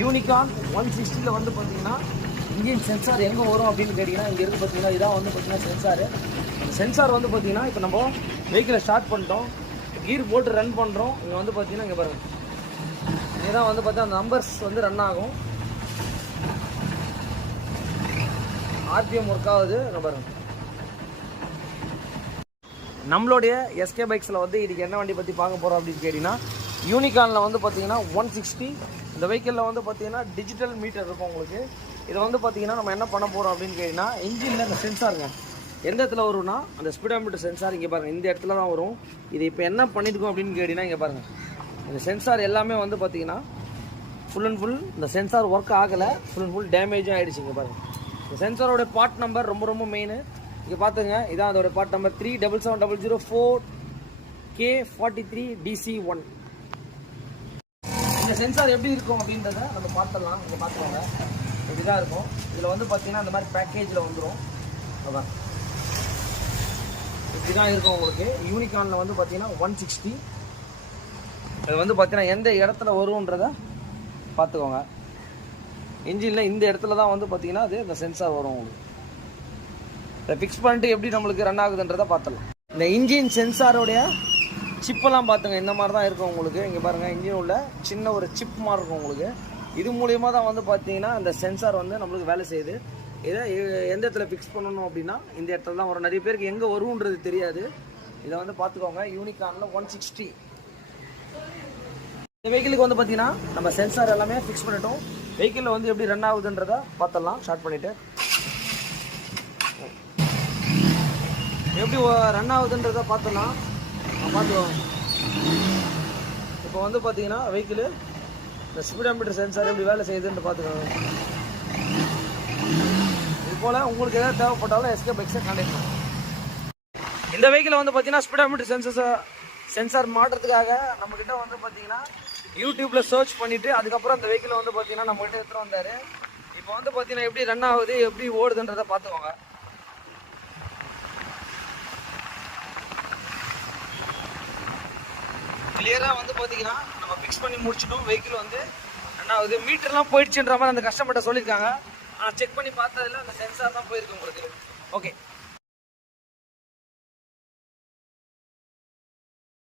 Unicorn 160 வந்து பார்த்தீங்கன்னா engine sensor எங்கே வரும் அப்படின்னு கேட்டிங்கன்னா இங்கே இருக்குது பார்த்தீங்கன்னா இதான் வந்து பார்த்தீங்கன்னா சென்சாரு. சென்சார் வந்து பார்த்தீங்கன்னா இப்போ நம்ம வெஹிக்கிளை ஸ்டார்ட் பண்ணிட்டோம், கீர் போட்டு ரன் பண்ணுறோம். இங்கே வந்து பார்த்தீங்கன்னா இங்கே பாருங்கள், இதுதான் வந்து பார்த்தா அந்த நம்பர்ஸ் வந்து ரன் ஆகும், ஆர்பிஎம் ஒர்க் ஆகுது. இங்கே பாருங்கள், நம்மளுடைய எஸ்கே பைக்ஸில் வந்து இதுக்கு என்ன வண்டி பற்றி பார்க்க போகிறோம் அப்படின்னு கேட்டிங்கன்னா யூனிகார்னில் வந்து பார்த்தீங்கன்னா 160. இந்த வெஹிக்கிளில் வந்து பார்த்தீங்கன்னா டிஜிட்டல் மீட்டர் இருக்கும் உங்களுக்கு. இதை வந்து பார்த்தீங்கன்னா நம்ம என்ன பண்ண போகிறோம் அப்படின்னு கேட்டிங்கன்னா இன்ஜினில் இந்த சென்சாருங்க எந்த இடத்துல வரும்னா அந்த ஸ்பீடோமீட்டர் சென்சார் இங்கே பாருங்கள் இந்த இடத்துல தான் வரும். இது இப்போ என்ன பண்ணியிருக்கோம் அப்படின்னு கேட்டிங்கன்னா இங்கே பாருங்கள், இந்த சென்சார் எல்லாமே வந்து பார்த்தீங்கன்னா ஃபுல் அண்ட் ஃபுல் இந்த சென்சார் ஒர்க் ஆகலை, ஃபுல் அண்ட் ஃபுல் டேமேஜும் ஆகிடுச்சு. இங்கே பாருங்கள், இந்த சென்சாரோட பார்ட் நம்பர் ரொம்ப ரொம்ப மெயின். இங்கே பார்த்துங்க, இதான் அதோட பார்ட் நம்பர் 377004K43DC1. இந்த சென்சார் எப்படி இருக்கும் அப்படின்றத நம்ம பார்த்துடலாம். இங்கே பார்த்துக்கோங்க, இப்படி தான் இருக்கும். இதில் வந்து பார்த்தீங்கன்னா இந்த மாதிரி பேக்கேஜில் வந்துடும். அதான் இப்படி தான் இருக்கும் உங்களுக்கு. யூனிகார்னில் வந்து பார்த்தீங்கன்னா 160. அது வந்து பார்த்தீங்கன்னா எந்த இடத்துல வரும்ன்றத பார்த்துக்கோங்க. இன்ஜினில் இந்த இடத்துல தான் வந்து பார்த்தீங்கன்னா அது இந்த சென்சார் வரும் உங்களுக்கு. இதை ஃபிக்ஸ் பண்ணிட்டு எப்படி நம்மளுக்கு ரன் ஆகுதுன்றதை பார்த்துடலாம். இந்த இன்ஜின் சென்சாரோடைய சிப்பெல்லாம் பார்த்துங்க, இந்த மாதிரி தான் இருக்கும் உங்களுக்கு. இங்கே பாருங்கள், இன்ஜின் உள்ள சின்ன ஒரு சிப் மாதிரி இருக்கும் உங்களுக்கு. இது மூலியமாக தான் வந்து பார்த்தீங்கன்னா இந்த சென்சார் வந்து நம்மளுக்கு வேலை செய்யுது. இதை எந்த இடத்துல ஃபிக்ஸ் பண்ணணும் அப்படின்னா இந்த இடத்துல தான் வரும். நிறைய பேருக்கு எங்கே வரும்ன்றது தெரியாது. இதை வந்து பார்த்துக்கோங்க. யூனிகார்னில் 160 இந்த வெஹிக்கிளுக்கு வந்து பார்த்தீங்கன்னா நம்ம சென்சார் எல்லாமே ஃபிக்ஸ் பண்ணிட்டோம். வெஹிக்கிளில் வந்து எப்படி ரன் ஆகுதுன்றதை பார்த்துடலாம். ஸ்டார்ட் பண்ணிவிட்டு எப்படி ரன் ஆகுதுன்றதை பார்த்துடலாம். பார்த்துக்கோங்க. இப்போ வந்து பார்த்தீங்கன்னா வெஹிக்கிள் இந்த ஸ்பீடோமீட்டர் சென்சார் எப்படி வேலை செய்யுதுன்னு பார்த்துக்கோங்க. இது போல் உங்களுக்கு எதாவது தேவைப்பட்டாலும் எஸ்கே பைக்ஸை கான்டாக்ட் பண்ணுங்க. இந்த வெஹிக்கிளை வந்து பார்த்தீங்கன்னா ஸ்பீடோமீட்டர் சென்சார் மாட்டுறதுக்காக நம்மக்கிட்ட வந்து பார்த்தீங்கன்னா யூடியூப்பில் சர்ச் பண்ணிவிட்டு அதுக்கப்புறம் அந்த வெஹிக்கிளை வந்து பார்த்தீங்கன்னா நம்மகிட்ட எடுத்துகிட்டு வந்தார். இப்போ வந்து பார்த்தீங்கன்னா எப்படி ரன் ஆகுது எப்படி ஓடுதுன்றதை பார்த்துக்கோங்க. கிளியராக வந்து பார்த்தீங்கன்னா நம்ம ஃபிக்ஸ் பண்ணி முடிச்சிட்டோம். வெஹிக்கிள் வந்து என்ன ஆகுது, மீட்டர்லாம் போயிடுச்சுன்ற மாதிரி அந்த கஸ்டமர்கிட்ட சொல்லியிருக்காங்க. ஆனால் செக் பண்ணி பார்த்ததில்ல அந்த சென்சார் தான் போயிருக்கு உங்களுக்கு. ஓகே.